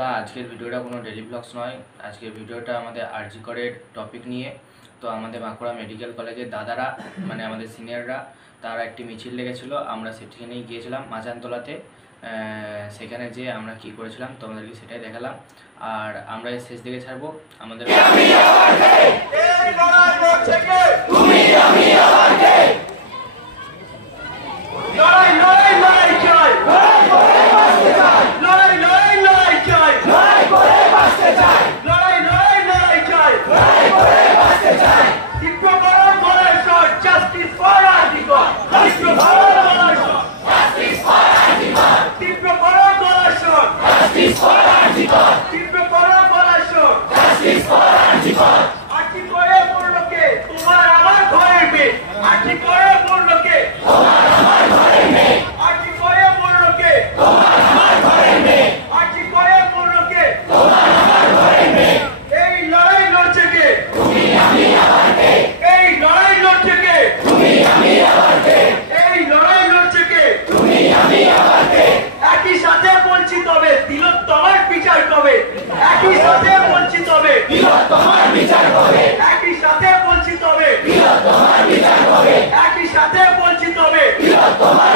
আজকের ভিডিওটা কোনো ডেলি ব্লগস নয়। আজকের ভিডিওটা আমাদের আরজি করের টপিক নিয়ে। তো আমাদের বাঁকুড়া মেডিকেল কলেজের দাদারা মানে আমাদের সিনিয়ররা তারা একটি মিছিল লেগেছিলো, আমরা সেখানেই গিয়েছিলাম মাচানতলাতে। সেখানে যে আমরা কি করেছিলাম তোমাদেরকে সেটাই দেখালাম, আর আমরা শেষ দিকে ছাড়বো আমাদের তোমার